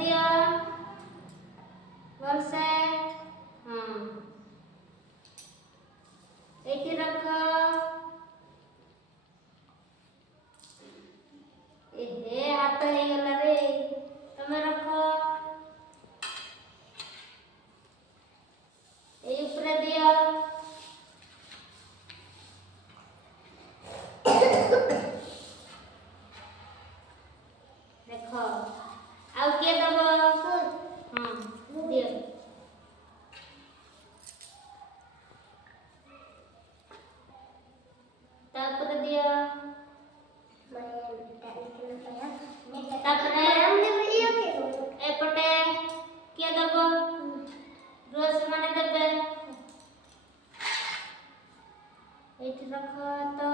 दिया भलसे हाँ एठी रख ए हाथ हे गला रे तमे रख ए ऊपर दिया देखो आउ के दबो हां दिया तापर दिया तापर एपटे के दबो रोज माने देबे एठी रख तो